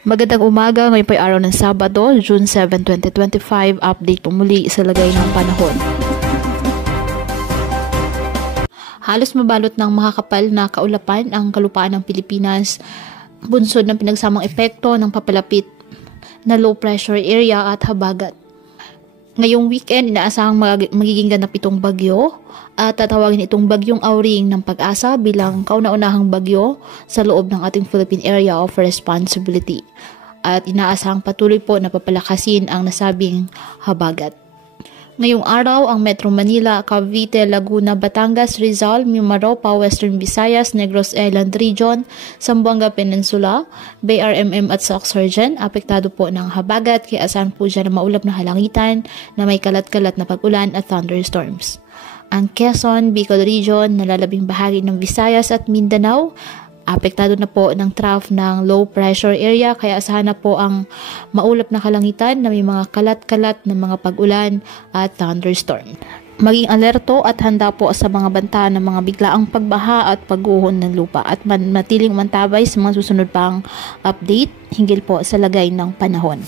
Magandang umaga, ngayon po ay araw ng Sabado, June 7, 2025. Update po muli sa lagay ng panahon. Halos mabalot ng makakapal na kaulapan ang kalupaan ng Pilipinas, bunsod ng pinagsamang epekto ng papalapit na low pressure area at habagat. Ngayong weekend, inaasahang magiging ganap itong bagyo at tatawagin itong bagyong Auring ng Pag-asa bilang kauna-unahang bagyo sa loob ng ating Philippine Area of Responsibility. At inaasahang patuloy po na papalakasin ang nasabing habagat. Ngayong araw, ang Metro Manila, Cavite, Laguna, Batangas, Rizal, Mimaropa, Western Visayas, Negros Island Region, Zamboanga Peninsula, BRMM at Sorsogon, apektado po ng habagat kaya asahan po dyan na maulap na halangitan na may kalat-kalat na pag-ulan at thunderstorms. Ang Quezon, Bicol Region, nalalabing bahagi ng Visayas at Mindanao, apektado na po ng trough ng low pressure area kaya asahan na po ang maulap na kalangitan na may mga kalat-kalat na mga pag-ulan at thunderstorm. Maging alerto at handa po sa mga banta ng mga biglaang pagbaha at pagguhon ng lupa at manatiling mantabay sa mga susunod pang update hinggil po sa lagay ng panahon.